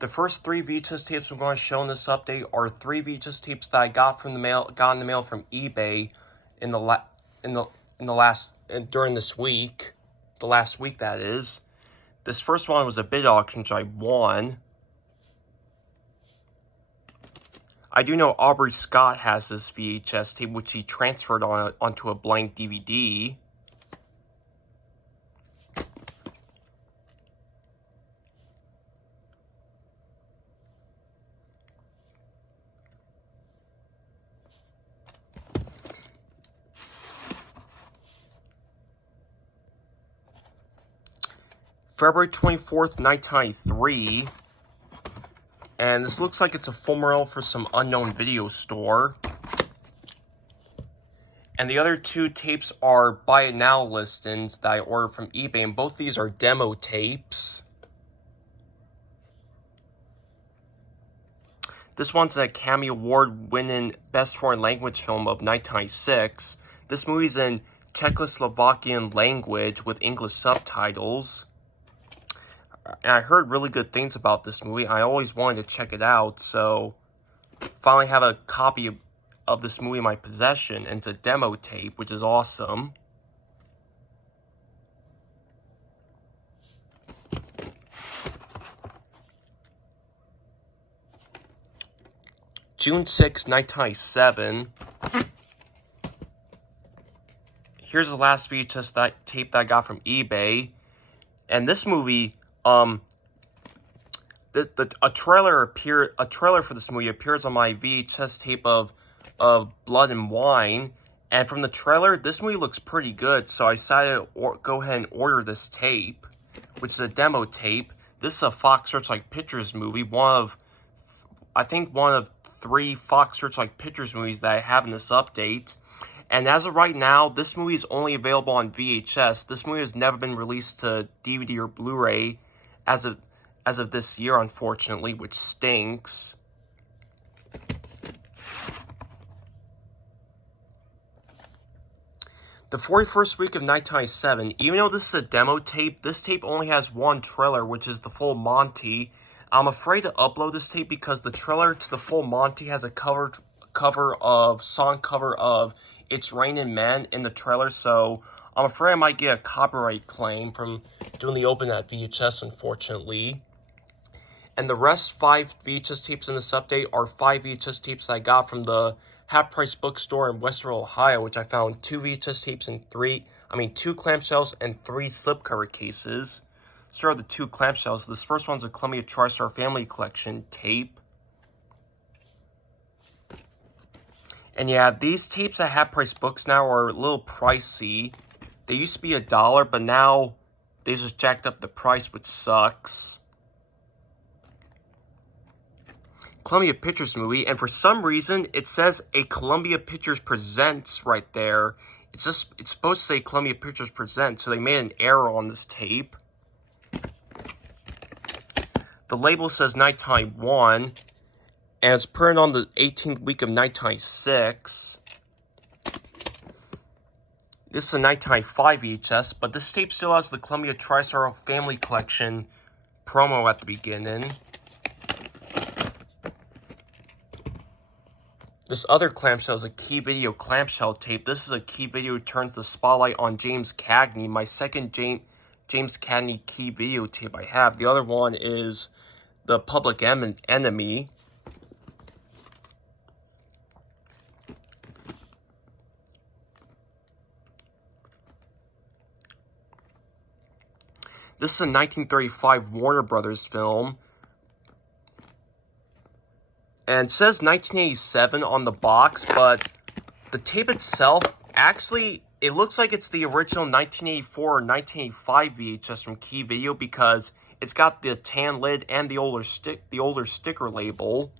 The first 3 VHS tapes I'm going to show in this update are 3 VHS tapes that I got in the mail from eBay during this week, the last week that is. This first one was a bid auction, which I won. I do know Aubrey Scott has this VHS tape, which he transferred onto a blank DVD. February 24th, 1993. And this looks like it's a full mural for some unknown video store. And the other 2 tapes are buy it now listings that I ordered from eBay, and both these are demo tapes. This one's an Academy Award winning Best Foreign Language Film of 1996. This movie's in Czechoslovakian language with English subtitles. And I heard really good things about this movie. I always wanted to check it out, so finally have a copy of this movie in my possession, and it's a demo tape, which is awesome. June 6, 1997. Here's the last VHS tape that I got from eBay. And this movie, a trailer for this movie appears on my VHS tape of Blood and Wine, and from the trailer, this movie looks pretty good, so I decided to go ahead and order this tape, which is a demo tape. This is a Fox Searchlight Pictures movie, I think one of 3 Fox Searchlight Pictures movies that I have in this update. And as of right now, this movie is only available on VHS. This movie has never been released to DVD or Blu-ray as of this year, unfortunately, which stinks. The 41st week of 1997, even though this is a demo tape, this tape only has 1 trailer, which is the full Monty. I'm afraid to upload this tape because the trailer to the full Monty has a song cover of It's Raining Men in the trailer, so I'm afraid I might get a copyright claim from doing the open at VHS, unfortunately. And the rest 5 VHS tapes in this update are 5 VHS tapes that I got from the half-price bookstore in Westerville, Ohio, which I found 2 VHS tapes and 2 clamshells and 3 slipcover cases. So here are the 2 clamshells. This first one's a Columbia TriStar Family Collection tape. And yeah, these tapes at half-price books now are a little pricey. They used to be $1, but now they just jacked up the price, which sucks. Columbia Pictures movie, and for some reason, it says a Columbia Pictures Presents right there. It's supposed to say Columbia Pictures Presents, so they made an error on this tape. The label says 1991, and it's printed on the 18th week of 1996. This is a 1995 VHS, but this tape still has the Columbia TriStar Family Collection promo at the beginning. This other clamshell is a Key Video clamshell tape. This is a Key Video who turns the spotlight on James Cagney, my second James Cagney Key Video tape I have. The other one is The Public Enemy. This is a 1935 Warner Brothers film. And it says 1987 on the box, but the tape itself, actually, it looks like it's the original 1984 or 1985 VHS from Key Video because it's got the tan lid and the older sticker label.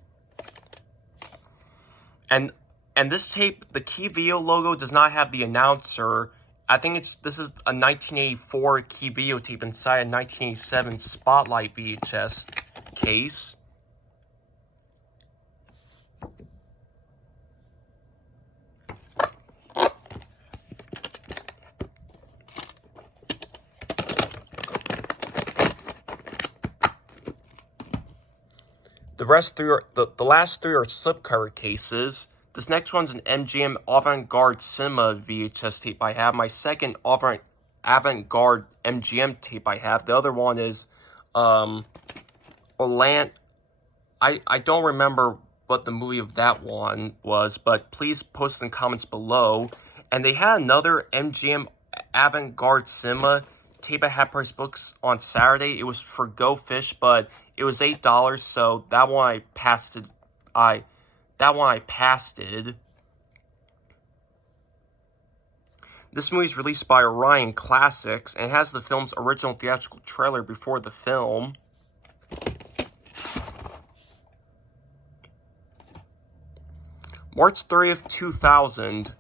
And this tape, the Key Video logo does not have the announcer. I think this is a 1984 Key Video tape inside a 1987 Spotlight VHS case. the last three are slipcover cases. This next one's an MGM Avant-Garde Cinema VHS tape I have. My second Avant-Garde MGM tape I have. The other one is Orlando. I don't remember what the movie of that one was, but please post in comments below. And they had another MGM Avant-Garde Cinema tape I had price books on Saturday. It was for Go Fish, but it was $8, so that one I passed it. This movie is released by Orion Classics and has the film's original theatrical trailer before the film. March 30th, 2000.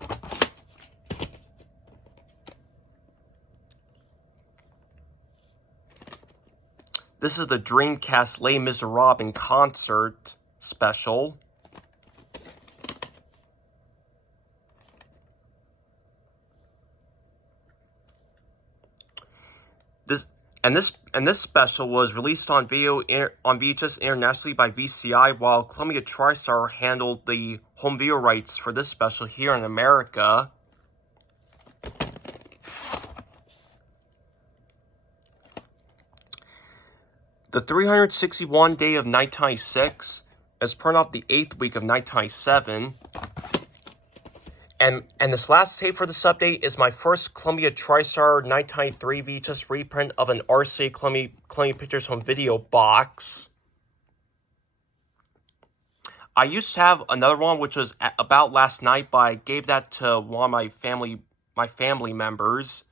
This is the Dreamcast Les Miserables in concert special. This special was released on VHS internationally by VCI, while Columbia TriStar handled the home video rights for this special here in America. The 361 day of 1996 is printed off the 8th week of 1997. And this last tape for this update is my first Columbia TriStar 1993 VHS reprint of an RCA Columbia Pictures home video box. I used to have another one which was about last night, but I gave that to one of my family members.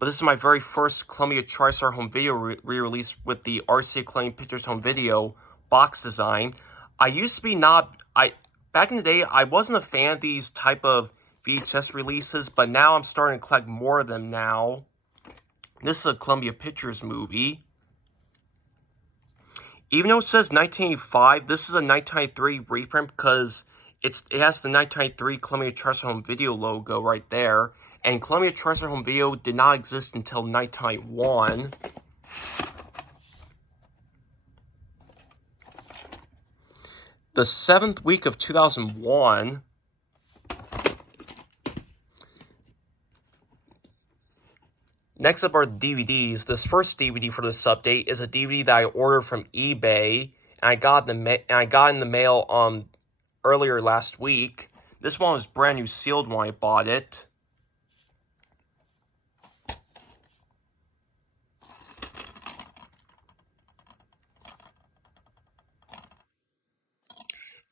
But this is my very first Columbia TriStar home video re-release with the RCA Columbia Pictures home video box design. I used to be back in the day, I wasn't a fan of these type of VHS releases, but now I'm starting to collect more of them now. This is a Columbia Pictures movie. Even though it says 1985, this is a 1993 reprint because it has the 1993 Columbia TriStar home video logo right there. And Columbia TriStar home video did not exist until 1991. The 7th week of 2001. Next up are DVDs. This first DVD for this update is a DVD that I ordered from eBay, and I got in the mail earlier last week. This one was brand new sealed when I bought it.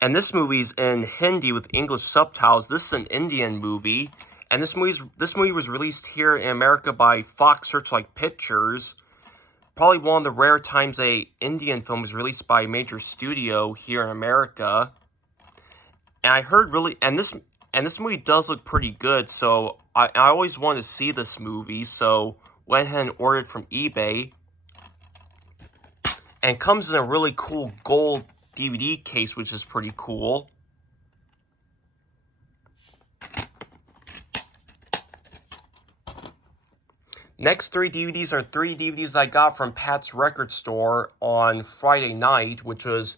And this movie's in Hindi with English subtitles. This is an Indian movie. And this movie was released here in America by Fox Searchlight Pictures. Probably one of the rare times a Indian film is released by a major studio here in America. And I heard this movie does look pretty good, so I always wanted to see this movie, so went ahead and ordered from eBay. And comes in a really cool gold DVD case, which is pretty cool. Next three DVDs are three DVDs that I got from Pat's Record Store on Friday night, which was,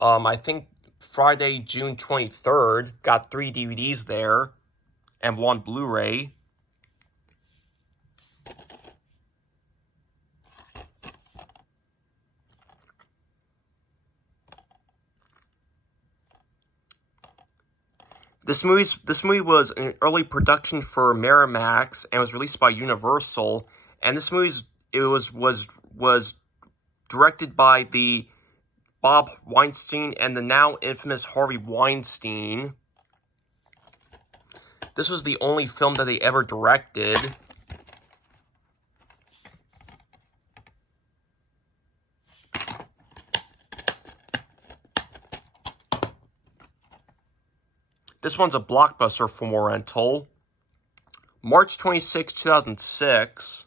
I think, Friday, June 23rd. Got 3 DVDs there, and 1 Blu-ray. This movie was an early production for Miramax and was released by Universal. And this movie was directed by the Bob Weinstein and the now infamous Harvey Weinstein. This was the only film that they ever directed. This one's a blockbuster from rental. March 26, 2006.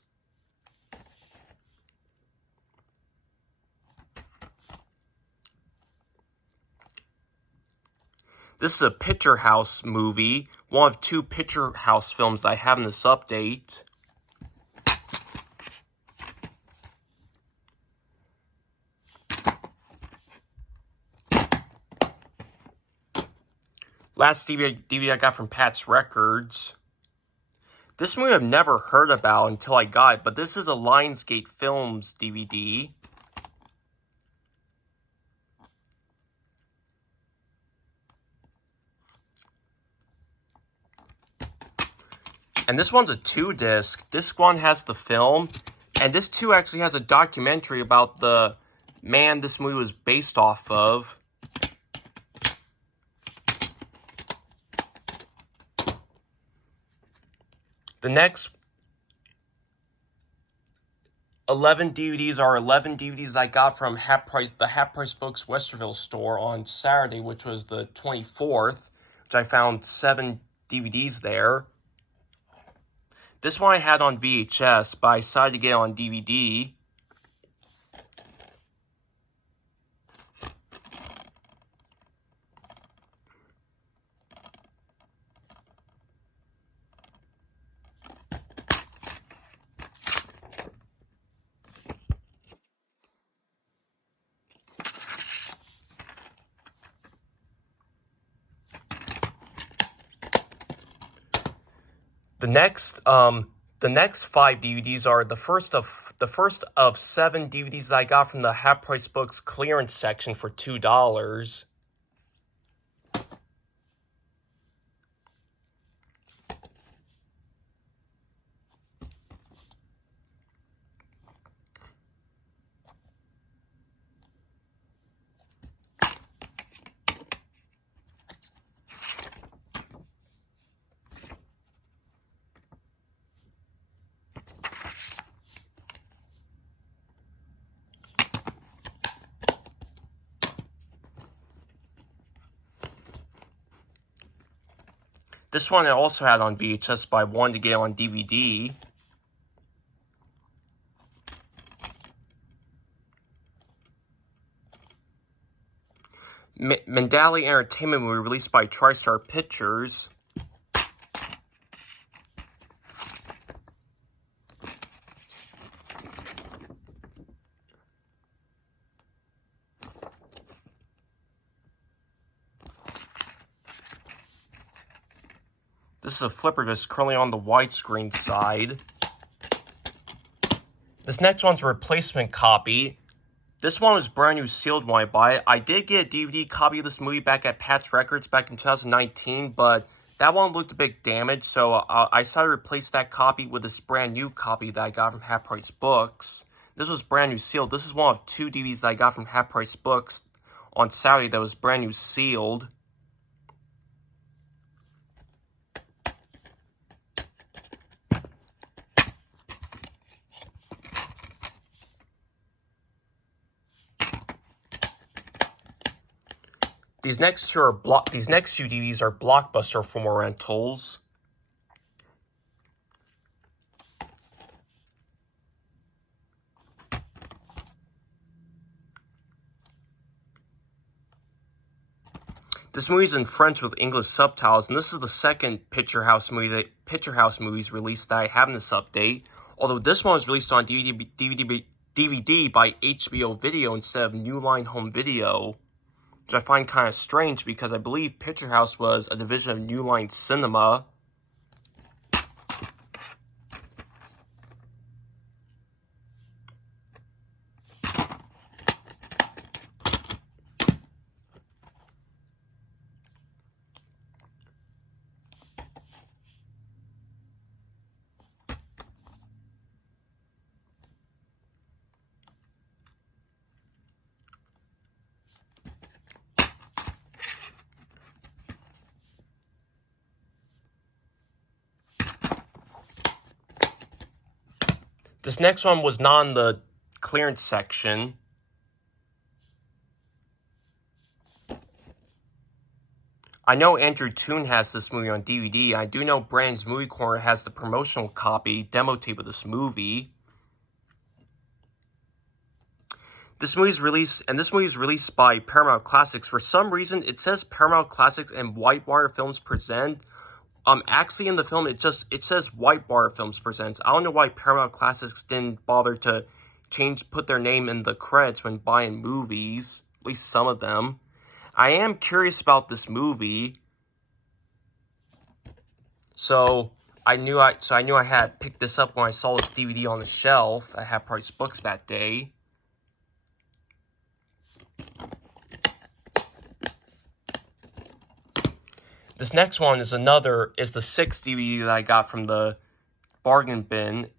This is a Picture House movie, one of 2 Picture House films that I have in this update. Last DVD I got from Pat's Records. This movie I've never heard about until I got it, but this is a Lionsgate Films DVD. And this one's a 2-disc. Disc 1 has the film, and this 2 actually has a documentary about the man this movie was based off of. The next 11 DVDs are 11 DVDs that I got from the Half Price Books Westerville store on Saturday, which was the 24th, which I found 7 DVDs there. This one I had on VHS, but I decided to get it on DVD. The next 5 DVDs are the first of 7 DVDs that I got from the Half Price Books clearance section for $2. This one I also had on VHS, but I wanted to get it on DVD. Mandalay Entertainment movie released by TriStar Pictures. This is a flipper disc currently on the widescreen side. This next one's a replacement copy. This one was brand new sealed when I bought it. I did get a DVD copy of this movie back at Pat's Records back in 2019, but that one looked a bit damaged, so I decided to replace that copy with this brand new copy that I got from Half Price Books. This was brand new sealed. This is one of 2 DVDs that I got from Half Price Books on Saturday that was brand new sealed. These next few DVDs are Blockbuster film rentals. This movie's in French with English subtitles, and this is the second Picture House movies released that I have in this update. Although this one was released on DVD by HBO Video instead of New Line Home Video, which I find kind of strange because I believe Picture House was a division of New Line Cinema. This next one was not in the clearance section. I know Andrew Toon has this movie on DVD. I do know Brand's Movie Corner has the promotional copy, demo tape of this movie. This movie is released by Paramount Classics. For some reason, it says Paramount Classics and Whitewater Films present. Actually in the film, it says Whitewater Films presents. I don't know why Paramount Classics didn't bother to put their name in the credits when buying movies, at least some of them. I am curious about this movie. So I knew I had picked this up when I saw this DVD on the shelf at Half Price Books that day. This next one is the sixth DVD that I got from the bargain bin.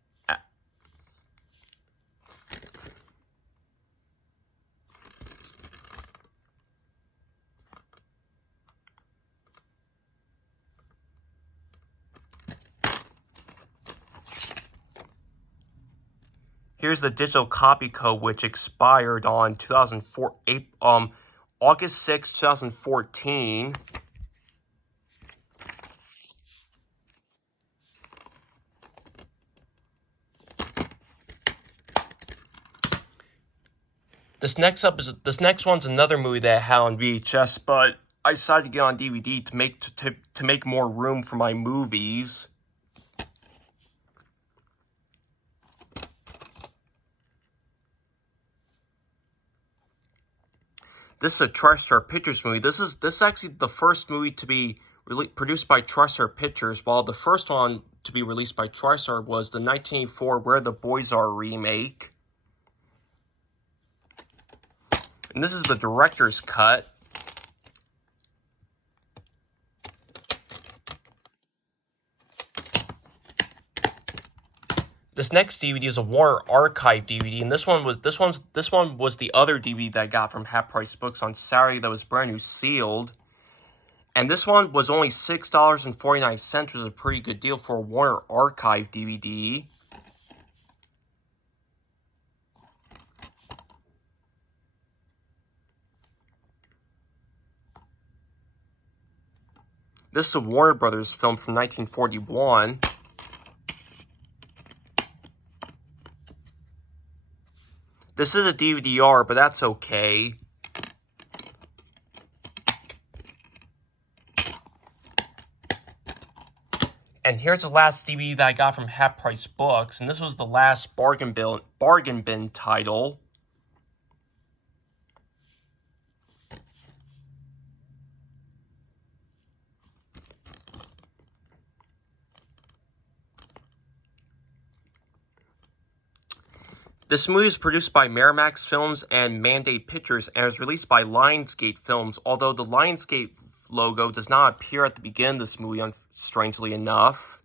Here's the digital copy code, which expired on August 6, 2014. This next one's another movie that I had on VHS, but I decided to get on DVD to make more room for my movies. This is a TriStar Pictures movie. This is actually the first movie to be produced by TriStar Pictures, while the first one to be released by TriStar was the 1984 Where the Boys Are remake. And this is the director's cut. This next DVD is a Warner Archive DVD, and this one was the other DVD that I got from Half Price Books on Saturday that was brand new sealed. And this one was only $6.49, which was a pretty good deal for a Warner Archive DVD. This is a Warner Brothers film from 1941. This is a DVD-R, but that's okay. And here's the last DVD that I got from Half Price Books, and this was the last bargain bin title. This movie is produced by Miramax Films and Mandate Pictures and is released by Lionsgate Films, although the Lionsgate logo does not appear at the beginning of this movie, strangely enough.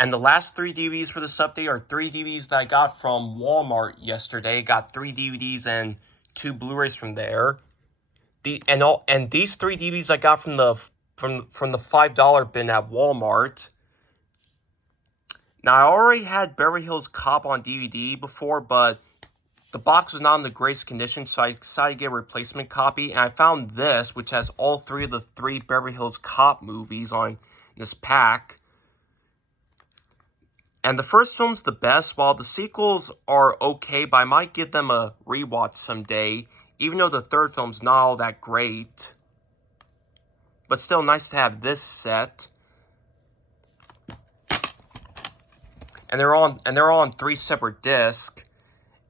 And the last 3 DVDs for this update are 3 DVDs that I got from Walmart yesterday. I got 3 DVDs and 2 Blu-rays from there. And these 3 DVDs I got from the $5 bin at Walmart. Now, I already had Beverly Hills Cop on DVD before, but the box was not in the greatest condition, so I decided to get a replacement copy. And I found this, which has all 3 of the 3 Beverly Hills Cop movies on this pack. And the first film's the best, while the sequels are okay, but I might give them a rewatch someday, even though the third film's not all that great. But still nice to have this set. And they're all on 3 separate discs.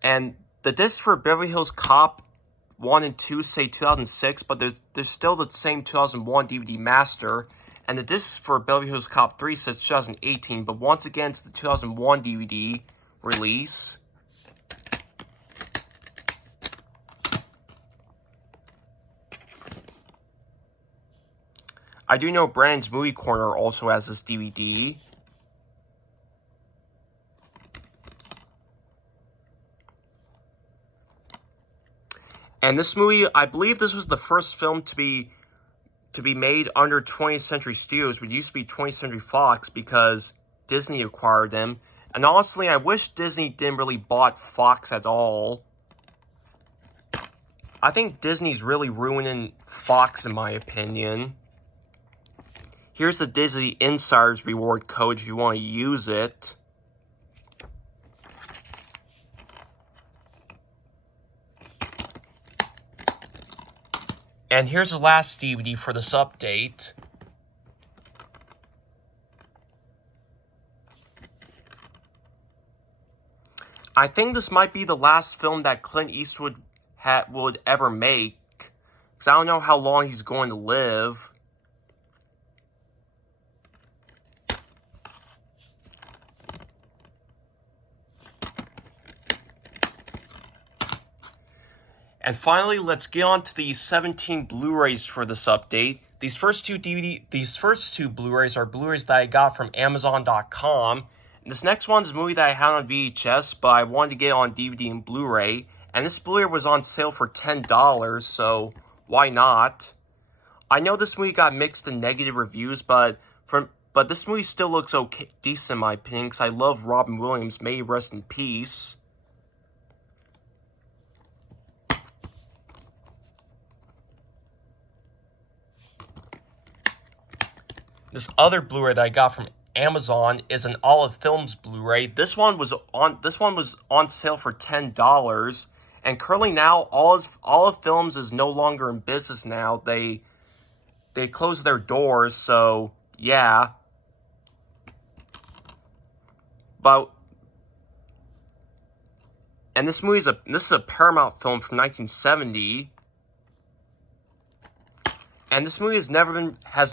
And the discs for Beverly Hills Cop 1 and 2 say 2006, but there's still the same 2001 DVD master. And the disc for Beverly Hills Cop 3 says 2018, but once again, it's the 2001 DVD release. I do know Brandon's Movie Corner also has this DVD. And this movie, I believe this was the first film to be made under 20th Century Studios, which used to be 20th Century Fox because Disney acquired them. And honestly, I wish Disney didn't really bought Fox at all. I think Disney's really ruining Fox, in my opinion. Here's the Disney Insiders reward code if you want to use it. And here's the last DVD for this update. I think this might be the last film that Clint Eastwood would ever make, because I don't know how long he's going to live. And finally, let's get on to the 17 Blu-rays for this update. These first two Blu-rays are Blu-rays that I got from Amazon.com. And this next one's a movie that I had on VHS, but I wanted to get it on DVD and Blu-ray. And this Blu-ray was on sale for $10, so why not? I know this movie got mixed and negative reviews, but this movie still looks okay, decent in my opinion, because I love Robin Williams. May he rest in peace. This other Blu-ray that I got from Amazon is an Olive Films Blu-ray. This one was on sale for $10, and currently now Olive Films is no longer in business now. They closed their doors, so yeah. And this is a Paramount film from 1970. And this movie has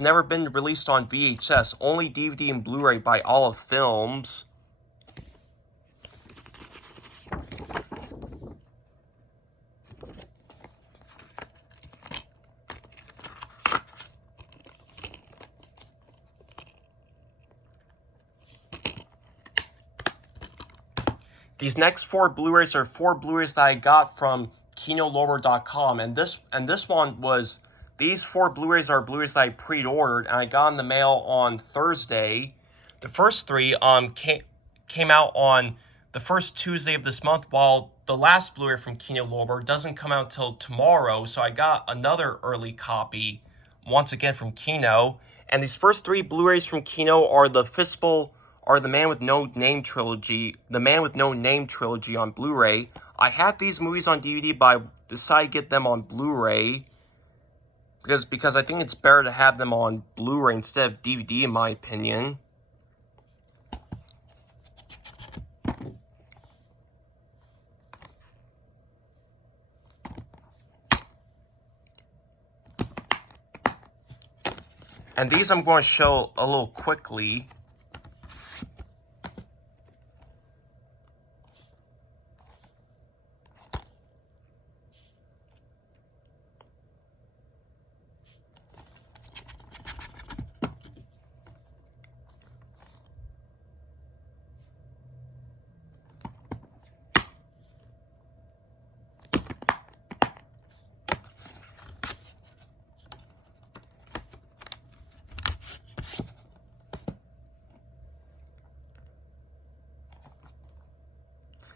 never been released on VHS, only DVD and Blu-ray by Olive Films. These next 4 Blu-rays are 4 Blu-rays that I got from KinoLorber.com, and this one was. These 4 Blu-rays are Blu-rays that I pre-ordered, and I got in the mail on Thursday. The first 3 came out on the first Tuesday of this month, while the last Blu-ray from Kino Lorber doesn't come out till tomorrow, so I got another early copy, once again from Kino. And these first 3 Blu-rays from Kino are the Man with No Name trilogy, on Blu-ray. I have these movies on DVD, but I decided to get them on Blu-ray. Because I think it's better to have them on Blu-ray instead of DVD, in my opinion. And these I'm going to show a little quickly.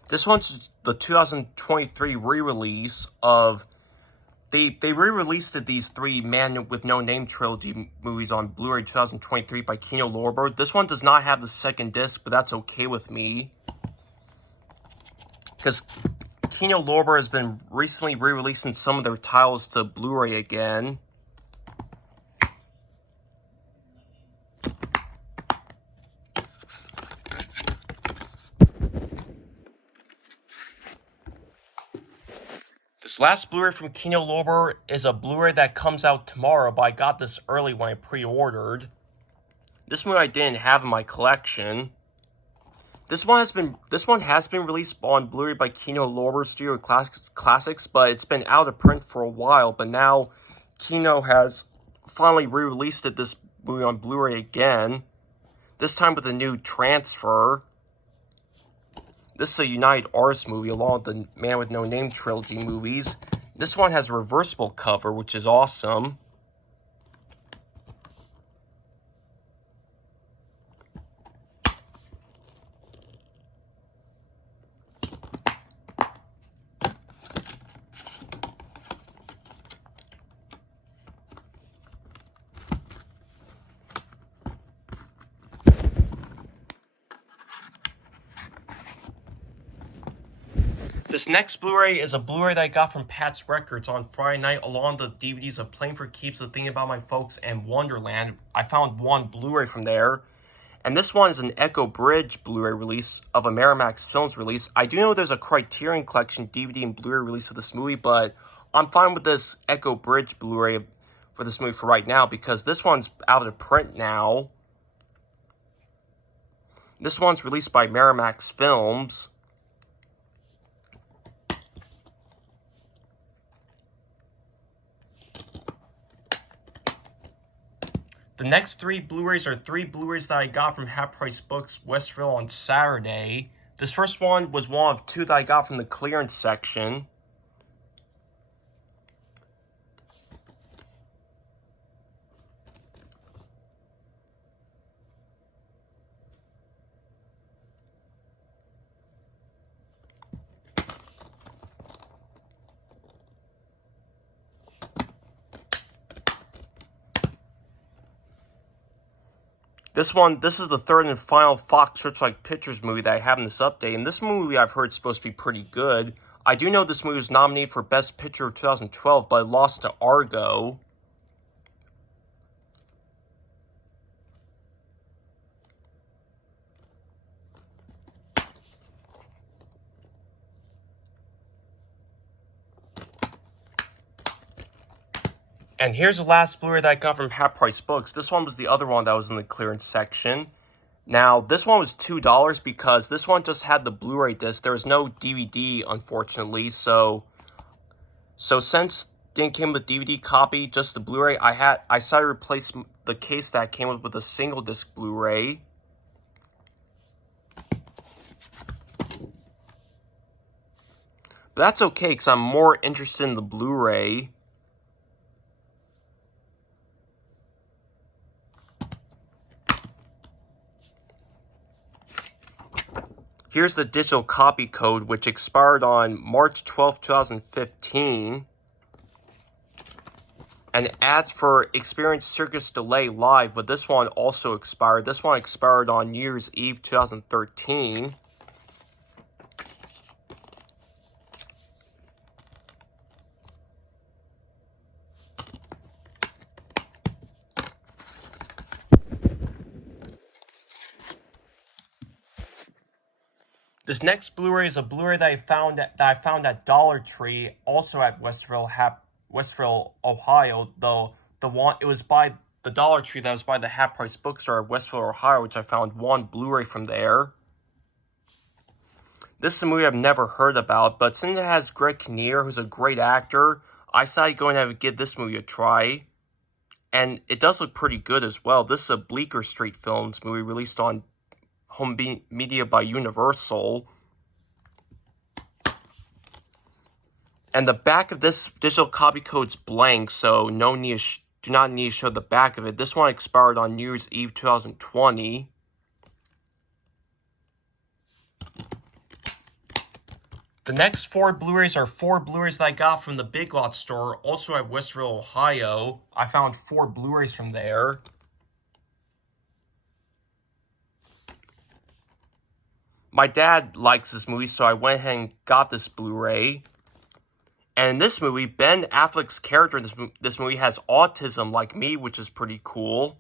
This one's the 2023 re-release of... They re-released these 3 Man with No Name trilogy movies on Blu-ray 2023 by Kino Lorber. This one does not have the second disc, but that's okay with me. Because Kino Lorber has been recently re-releasing some of their titles to Blu-ray again. This last Blu-ray from Kino Lorber is a Blu-ray that comes out tomorrow, but I got this early when I pre-ordered. This one I didn't have in my collection. This one has been released on Blu-ray by Kino Lorber Studio Classics, but it's been out of print for a while. But now Kino has finally re-released this movie on Blu-ray again. This time with a new transfer. This is a United Artists movie along with the Man with No Name trilogy movies. This one has a reversible cover, which is awesome. This next Blu-ray is a Blu-ray that I got from Pat's Records on Friday night, along the DVDs of Playing for Keeps, The Thing About My Folks, and Wonderland. I found one Blu-ray from there. And this one is an Echo Bridge Blu-ray release of a Miramax Films release. I do know there's a Criterion Collection DVD and Blu-ray release of this movie, but I'm fine with this Echo Bridge Blu-ray for this movie for right now because this one's out of print now. This one's released by Miramax Films. The next three Blu-rays are three Blu-rays that I got from Half Price Books, Westville on Saturday. This first one was one of two that I got from the clearance section. This is the third and final Fox Searchlight Pictures movie that I have in this update, and this movie I've heard is supposed to be pretty good. I do know this movie was nominated for Best Picture of 2012, but it lost to Argo. And here's the last Blu-ray that I got from Half Price Books. This one was the other one that was in the clearance section. Now, this one was $2 because this one just had the Blu-ray disc. There was no DVD, unfortunately. So since it didn't came with a DVD copy, just the Blu-ray, I decided to replace the case that came with a single disc Blu-ray. But that's okay because I'm more interested in the Blu-ray. Here's the digital copy code, which expired on March 12, 2015. And ads for Experience Circus Delay Live, but this one also expired. This one expired on New Year's Eve, 2013. This next Blu-ray is a Blu-ray that I found at Dollar Tree, also at Westville, Ohio. Though it was by the Dollar Tree that was by the Half Price Bookstore at Westville, Ohio, which I found one Blu-ray from there. This is a movie I've never heard about, but since it has Greg Kinnear, who's a great actor, I decided to go ahead and give this movie a try. And it does look pretty good as well. This is a Bleecker Street Films movie released on home media by Universal. And the back of this digital copy code's blank, so do not need to show the back of it. This one expired on New Year's Eve 2020. The next four Blu-rays are four Blu-rays that I got from the Big Lots store, also at Westville, Ohio. I found four Blu-rays from there. My dad likes this movie, so I went ahead and got this Blu-ray. And in this movie, Ben Affleck's character in this movie has autism like me, which is pretty cool.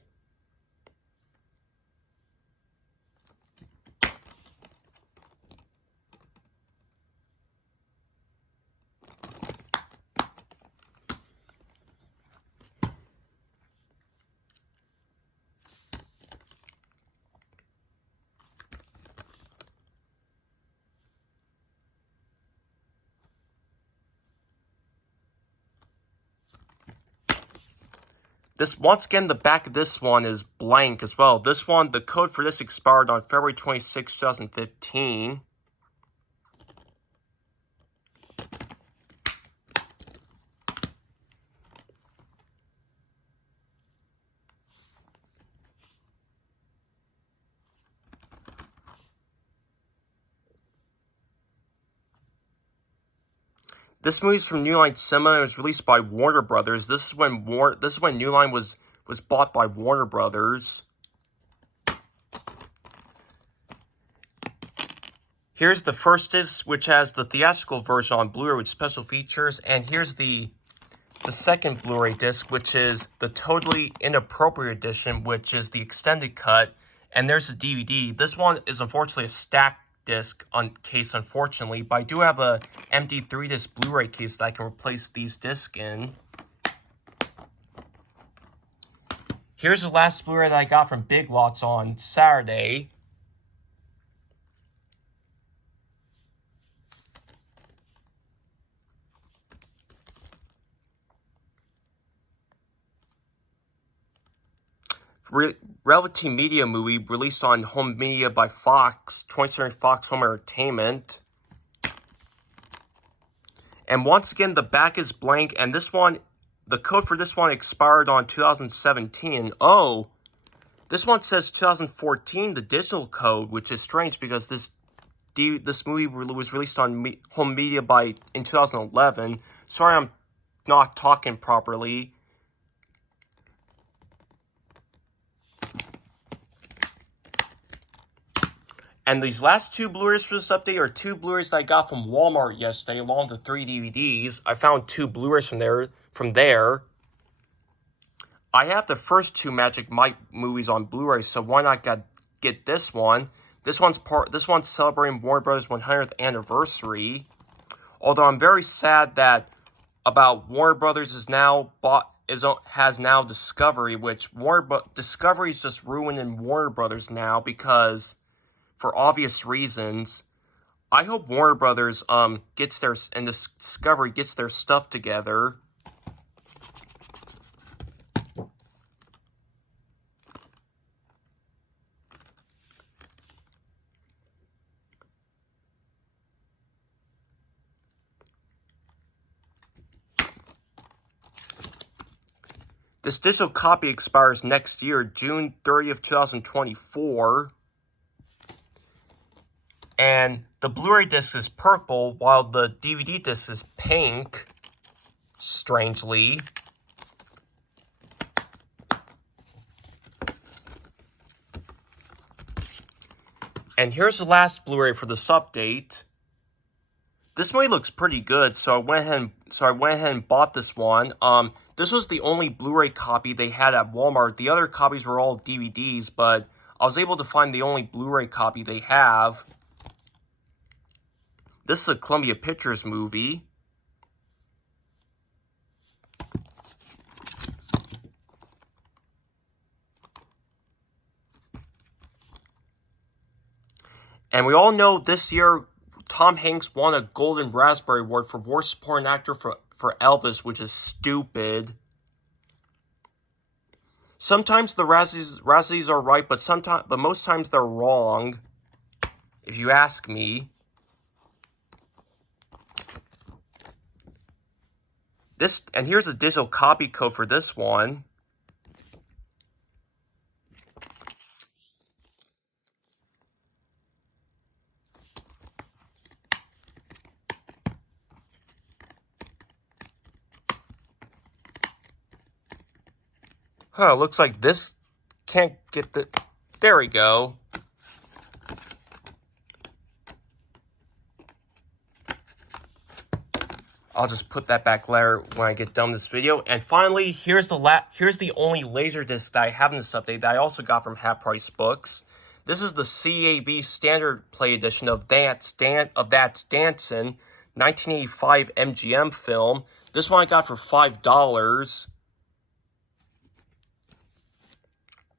Once again, the back of this one is blank as well. This one, the code for this expired on February 26, 2015. This movie's from New Line Cinema and it was released by Warner Brothers. This is when New Line was bought by Warner Brothers. Here's the first disc, which has the theatrical version on Blu-ray with special features, and here's the second Blu-ray disc, which is the totally inappropriate edition, which is the extended cut. And there's a DVD. This one is unfortunately a stacked disc case, unfortunately, but I do have a empty 3-disc Blu-ray case that I can replace these discs in. Here's the last Blu-ray that I got from Big Lots on Saturday. Reality media movie released on home media by Fox, 20th Century Fox Home Entertainment. And once again, the back is blank, and this one, the code for this one expired on 2017. Oh, this one says 2014, the digital code, which is strange because this movie was released on home media in 2011. Sorry, I'm not talking properly. And these last two Blu-rays for this update are two Blu-rays that I got from Walmart yesterday, along with the 3 DVDs. I found two Blu-rays from there. I have the first two Magic Mike movies on Blu-ray, so why not get this one? This one's celebrating Warner Bros. 100th anniversary. Although I'm very sad that about Warner Brothers has now Discovery, which Discovery is just ruining Warner Brothers now because, for obvious reasons. I hope Warner Brothers Discovery gets their stuff together. This digital copy expires next year, June 30th, 2024. And the Blu-ray disc is purple, while the DVD disc is pink, strangely. And here's the last Blu-ray for this update. This movie looks pretty good, so I went ahead and bought this one. This was the only Blu-ray copy they had at Walmart. The other copies were all DVDs, but I was able to find the only Blu-ray copy they have. This is a Columbia Pictures movie. And we all know this year, Tom Hanks won a Golden Raspberry Award for Worst Supporting Actor for Elvis, which is stupid. Sometimes the Razzies are right, but most times they're wrong, if you ask me. And here's a digital copy code for this one. Looks like this can't get the... There we go. I'll just put that back later when I get done with this video. And finally, here's the only Laserdisc that I have in this update that I also got from Half Price Books. This is the CAV Standard Play Edition of That's Dancin', 1985 MGM film. This one I got for $5.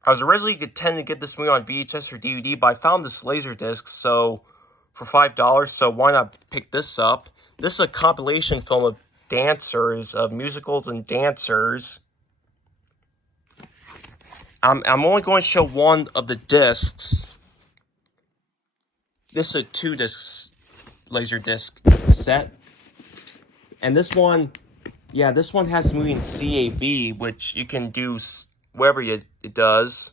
I was originally intending to get this movie on VHS or DVD, but I found this Laserdisc for $5, so why not pick this up? This is a compilation film of dancers, of musicals and dancers. I'm only going to show one of the discs. This is a 2-disc Laserdisc set. And this one has the movie in CAV, which you can do wherever it does.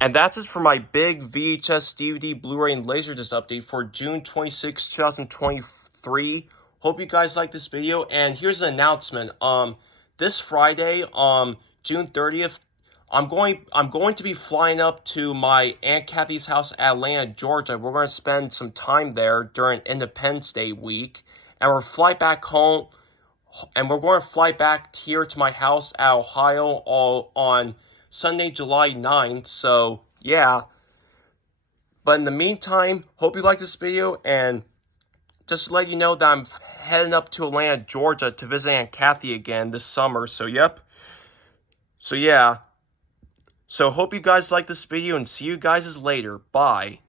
And that's it for my big VHS, DVD, Blu-ray, and Laserdisc update for June 26, 2023. Hope you guys like this video. And here's an announcement. This Friday, June 30th, I'm going to be flying up to my Aunt Kathy's house at Atlanta, Georgia. We're going to spend some time there during Independence Day week. And we're fly back home. And we're going to fly back here to my house at Ohio on Sunday, July 9th. So yeah. But in the meantime, hope you like this video, and just to let you know that I'm heading up to Atlanta, Georgia to visit Aunt Kathy again this summer. So, yep. So, yeah. So, hope you guys like this video, and see you guys later. Bye.